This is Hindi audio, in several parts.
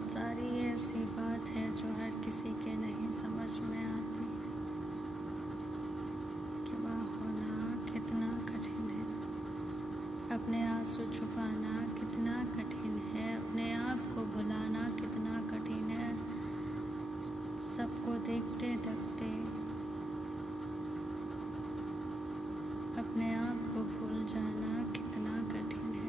बहुत सारी ऐसी बात है जो हर किसी के नहीं समझ में आती कि माँ होना कितना कठिन है, अपने आंसू छुपाना कितना कठिन है, अपने आप को भुलाना कितना कठिन है, सबको देखते देखते अपने आप को भूल जाना कितना कठिन है।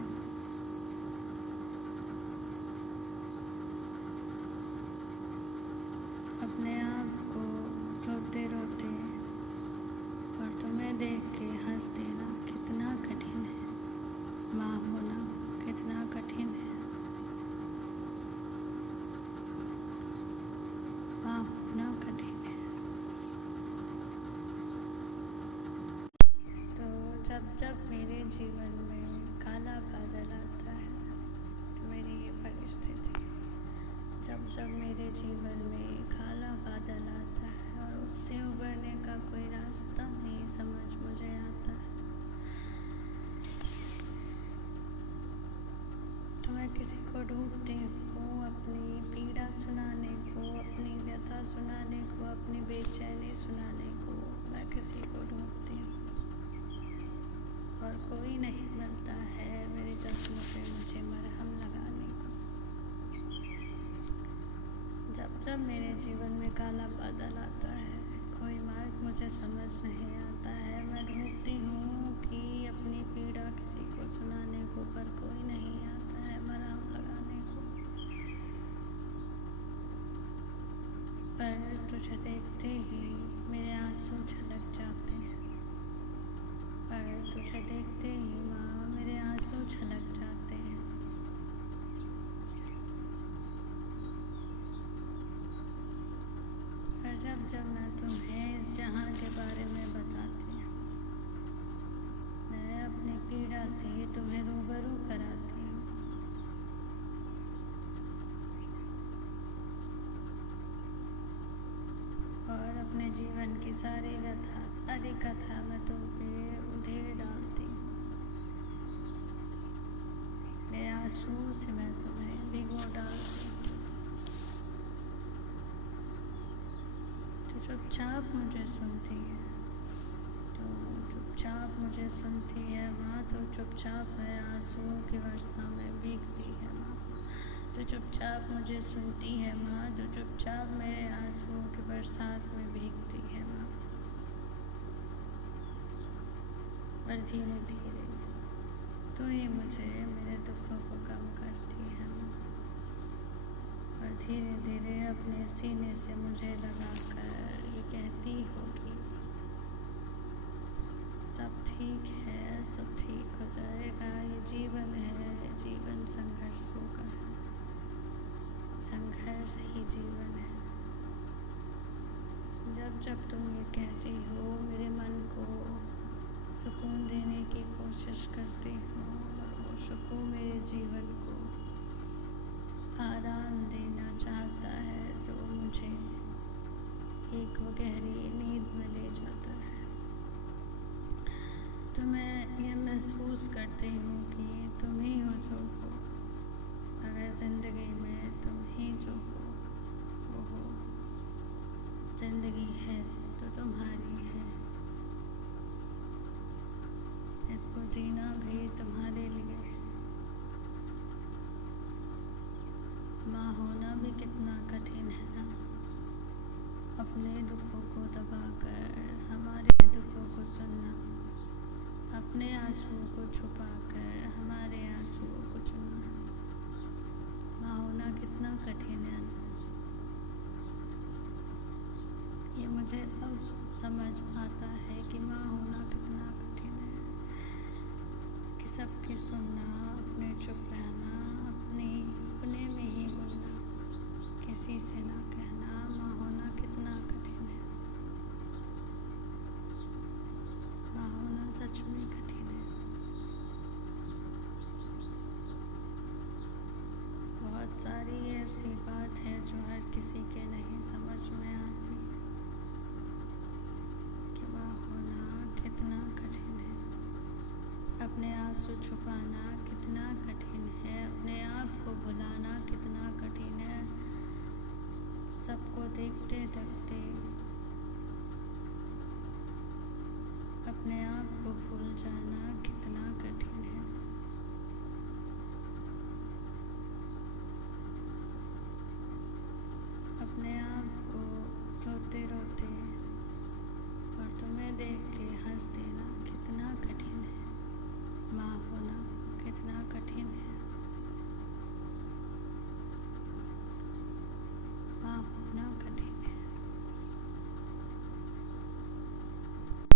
अपने आप को रोते रोते और तुम्हें देख के हंस देना कितना कठिन है। माँ होना कितना कठिन है। माँ होना कठिन है। तो जब मेरे जीवन में काला बादल आता है तो मेरी ये परिस्थिति, जब मेरे जीवन में काला बादल आता है और उससे उबरने का कोई रास्ता नहीं समझ मुझे आता है, तो मैं किसी को ढूंढती हूँ अपनी पीड़ा सुनाने को, अपनी व्यथा सुनाने को, अपनी बेचैनी सुनाने को। मैं किसी को ढूंढती हूँ और कोई नहीं मिलता है मेरे जख्म पे मुझे मरहम लगाने को। जब मेरे जीवन में काला बादल आता है, कोई मार्ग मुझे समझ नहीं आता है, मैं ढूंढती हूँ कि अपनी पीड़ा किसी को सुनाने को, पर कोई नहीं आता है मरहम लगाने को। पर तुझे देखते ही मेरे आंसू छलक जाते हैं, पर तुझे देखते ही माँ मेरे आंसू छलक जाते हैं। पर जब मैं तुम्हें इस जहां के बारे में बताती हूँ, मैं अपनी पीड़ा से तुम्हें रूबरू कराती हूँ, और अपने जीवन की सारी व्यथा, सारी कथा मैं तुम पे उधेड़ डालती हूँ। मेरे आंसू से मैं तुम्हें भिगो डालती हूँ। तो चुपचाप मुझे सुनती है, तो चुपचाप मुझे सुनती है माँ, तो चुपचाप मेरे आंसुओं की वर्षा में भीगती है माँ। तो चुपचाप मुझे सुनती है माँ, जो चुपचाप मेरे आंसुओं की बरसात में भीगती है माँ। और धीरे धीरे तू ही मुझे मेरे दुखों को कम करती है माँ। और धीरे धीरे अपने सीने से मुझे लगाकर ये कहती होगी, सब ठीक है, सब ठीक हो जाएगा, ये जीवन है, जीवन संघर्षों का है, संघर्ष ही जीवन है। जब तुम ये कहती हो, मेरे मन को सुकून देने की कोशिश करती हूँ, और वो सुकून मेरे जीवन को आराम देना चाहता है, तो मुझे एक गहरी नींद में ले जाता है। तो मैं ये महसूस करती हूँ कि तुम ही हो जो हो, अगर ज़िंदगी में तुम ही जो हो वो हो, ज़िंदगी है तो तुम्हारी है, इसको जीना भी तुम्हारे लिए है। माँ होना भी कितना कठिन है ना, अपने दुखों को दबाकर हमारे दुखों को सुनना, अपने आंसुओं को छुपाकर हमारे आंसुओं को चुनना। माँ होना कितना कठिन है, ये मुझे अब समझ आता है कि माँ होना कितना कठिन है, कि सबकी सुनना, अपने चुप रहना, अपने में ही घुलना, किसी से ना कहना। माँ होना कितना कठिन है, माँ होना सच में कठिन है। बहुत सारी ऐसी बात है जो हर किसी के नहीं समझ में आती कि माँ होना कितना कठिन है, अपने आंसू छुपाना कितना कितना कठिन है, अपने आप को भुलाना कितना कठिन है। सबको देखते देखते